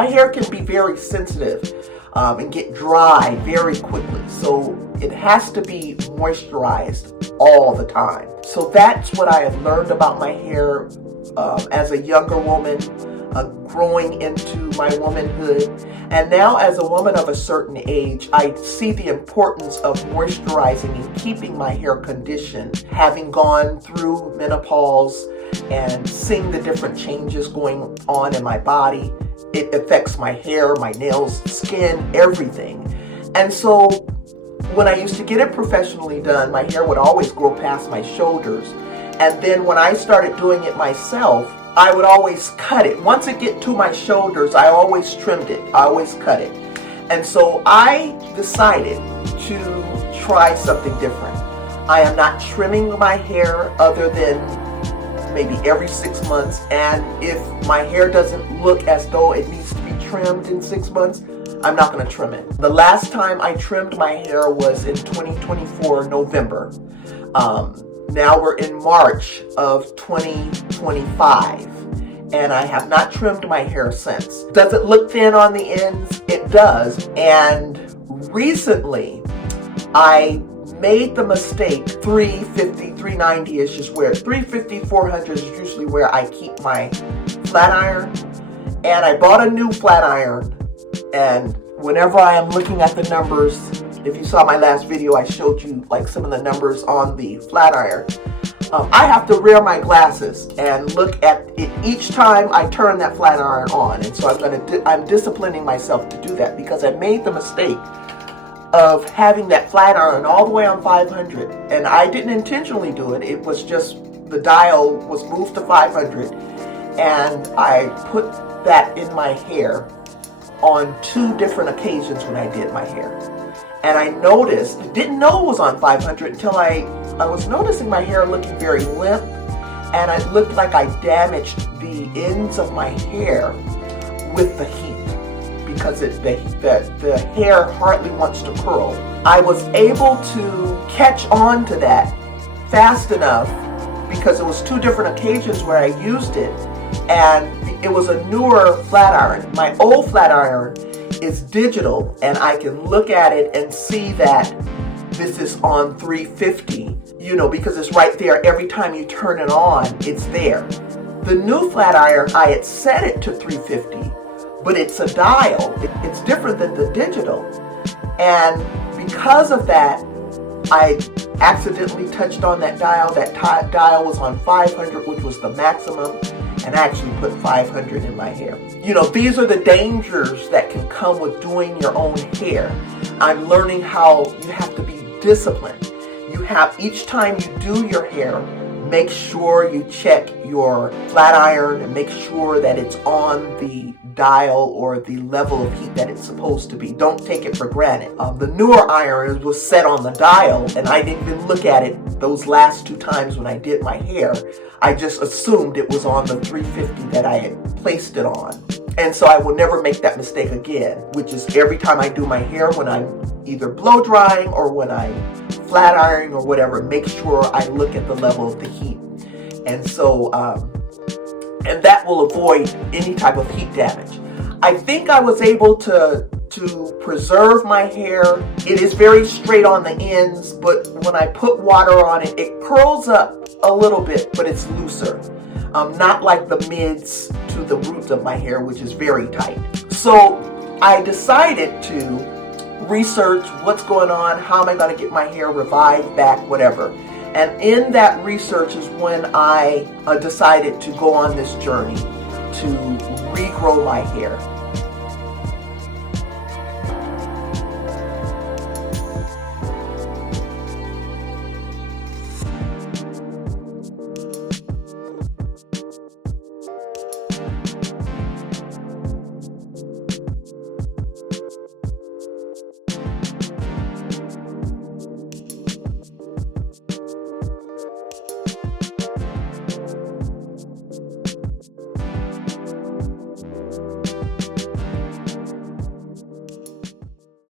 my hair can be very sensitive and get dry very quickly. So it has to be moisturized all the time. So that's what I have learned about my hair as a younger woman, growing into my womanhood. And now as a woman of a certain age, I see the importance of moisturizing and keeping my hair conditioned. Having gone through menopause and seeing the different changes going on in my body, it affects my hair, my nails, skin, everything. And so when I used to get it professionally done, my hair would always grow past my shoulders. And then when I started doing it myself, I would always cut it. Once it get to my shoulders, I always trimmed it. I always cut it. And so I decided to try something different. I am not trimming my hair other than maybe every 6 months. And if my hair doesn't look as though it needs to be trimmed in 6 months, I'm not going to trim it. The last time I trimmed my hair was in 2024, November. Now we're in March of 2025, and I have not trimmed my hair since. Does it look thin on the ends? It does. And recently, I made the mistake. 350, 390 is just where 350, 400 is usually where I keep my flat iron. And I bought a new flat iron, and whenever I am looking at the numbers, if you saw my last video, I showed you like some of the numbers on the flat iron. I have to wear my glasses and look at it each time I turn that flat iron on. And so I'm disciplining myself to do that, because I made the mistake of having that flat iron all the way on 500. And I didn't intentionally do it. It was just the dial was moved to 500. And I put that in my hair on 2 different occasions when I did my hair. And I noticed, didn't know it was on 500 until I was noticing my hair looking very limp, and it looked like I damaged the ends of my hair with the heat, because the hair hardly wants to curl. I was able to catch on to that fast enough, because it was 2 different occasions where I used it, and it was a newer flat iron. My old flat iron is digital, and I can look at it and see that this is on 350, because it's right there. Every time you turn it on, it's there. The new flat iron, I had set it to 350, but it's a dial. It's different than the digital. And because of that, I accidentally touched on that dial. That dial was on 500, which was the maximum, and I actually put 500 in my hair. These are the dangers that can come with doing your own hair. I'm learning how you have to be disciplined. Each time you do your hair, make sure you check your flat iron and make sure that it's on the dial or the level of heat that it's supposed to be. Don't take it for granted. The newer iron was set on the dial, and I didn't even look at it those last 2 times when I did my hair. I just assumed it was on the 350 that I had placed it on. And so I will never make that mistake again, which is every time I do my hair, when I'm either blow drying or when I'm flat ironing or whatever, make sure I look at the level of the heat. And so, and that will avoid any type of heat damage. I think I was able to preserve my hair. It is very straight on the ends, but when I put water on it, it curls up a little bit, but it's looser. Not like the mids to the roots of my hair, which is very tight. So I decided to research what's going on, how am I going to get my hair revived back, whatever. And in that research is when I decided to go on this journey to regrow my hair.